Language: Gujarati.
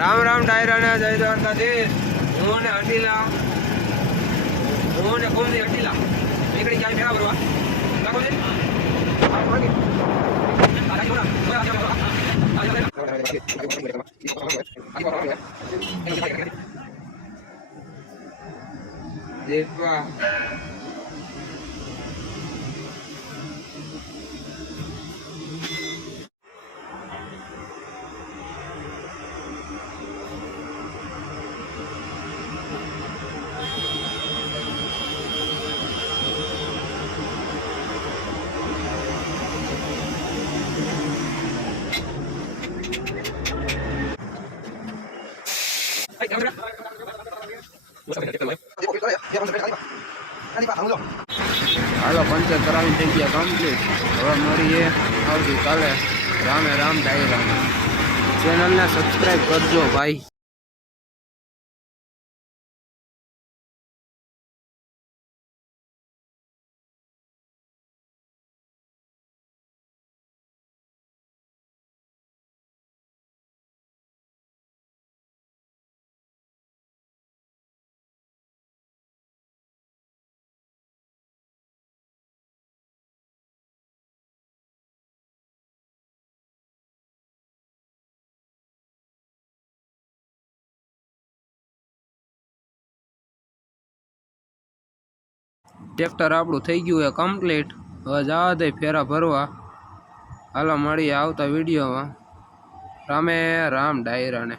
રામ રામ ડાયરાને જય દ્વારકાધીશ હું ને અટીલા હું ને કોમની અટીલા નીકળી ક્યાંય ભેગા ભરવા લાગો છે આ હાલો પંચર કરાવીને થઈ ગયા કમ્પ્લીટ હવે મળીએ આવતીકાલે રામે રામ ડાયરાને ચેનલને સબસ્ક્રાઈબ કરજો, ભાઈ. ટ્રેક્ટર આપણું થઈ ગયું છે કમ્પ્લીટ હવે જવા દે ફેરા ભરવા. હાલો મળીએ આવતા વિડીયોમાં. રામે રામ ડાયરાને.